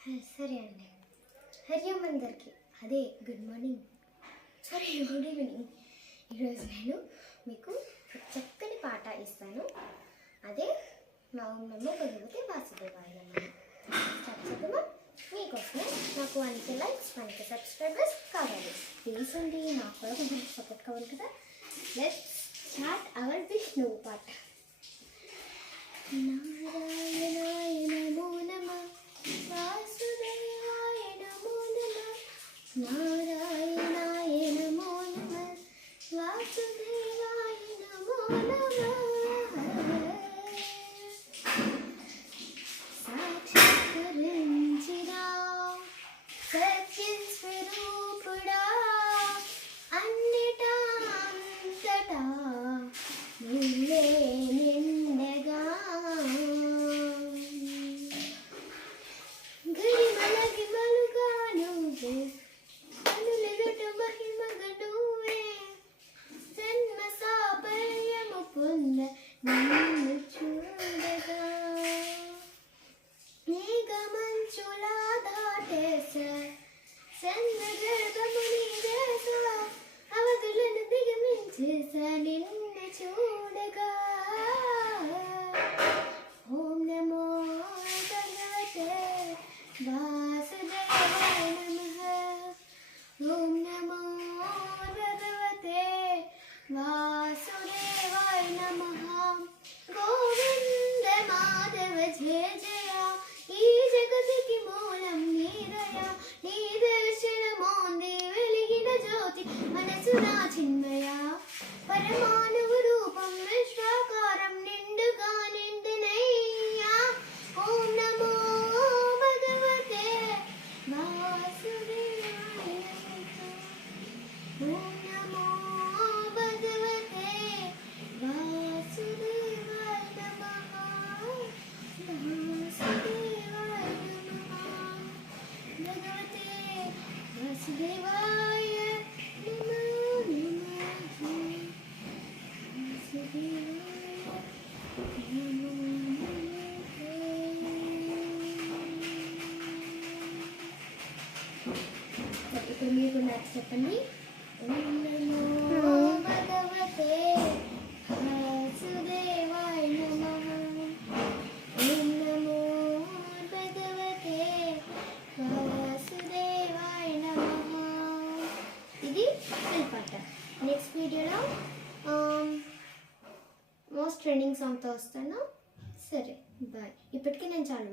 సరే అండి. హరి ఓం అందరికి, అదే good morning, sorry good evening. ఈరోజు నేను మీకు చక్కని పాట ఇస్తాను. అదే మా ఊళ్ళో భగవతి వాసుదేవాయ స్టార్ట్ చేద్దామా? మీకోసమే నాకు 1K లైక్స్ 1K సబ్స్క్రైబర్స్ కావాలి. ప్లీజ్ అండి, నాకు కూడా కొంచెం సపోర్ట్ కావాలి కదా. లెట్స్ స్టార్ట్ అవర్ విష్ణు పాట. నారాయణాయ నమో నమః, వాసుదేవాయ నమో నమః, నారాయణాయ నమో నమః, వాసుదేవాయ నమో నమః. సాక్షాత్కరించిరా సత్యం స్వరూపుడా, అన్నిటా అంతటా నువ్వే నిండగా. గరిమలగిమలుగా నువ్వే, కనులెదుట మహిమగా నువ్వే, జన్మ సాఫల్యము పొంద నిన్ను చూడగా. మేఘమంచులా దాటేసా చంద్రగర్భము నీదేసా, అవధులను దిగమించేసా నిన్ను చూడగా. ఓం నమో భగవతే వాసుదేవాయ నమః, ఓం నమో భగవతే వాసుదేవాయ నమః. గోవింద మాధవ జయ జయ, ఈ జగతికి మూలం నీరయ, నీ దర్శనమోంది వెలిగిన జ్యోతి మనసున చిన్మయ. పరమాణువు రూపం విశ్వాకారం నిండుగా నిండినయ్యా. ఓం నమో భగవతే వాసుదేవాయ నమః, ఓం నమో భగవతే వాసుదేవాయ నమః, వాసుదేవాయ నమః, భగవతే వాసుదేవాయ నమో నమః, వాసుదేవాయ నమో నమః. ఇప్పుడు మీరు నాకు చెప్పండి. ఓం నమో భగవతే వాసుదేవాయ నమః, ఓం నమో భగవతే వాసుదేవాయ నమః. ఇది ఫుల్ పాట. నెక్స్ట్ వీడియోలో మోస్ట్ ట్రెండింగ్ సాంగ్తో వస్తాను. సరే బాయ్. ఇప్పటికీ నేను చాలా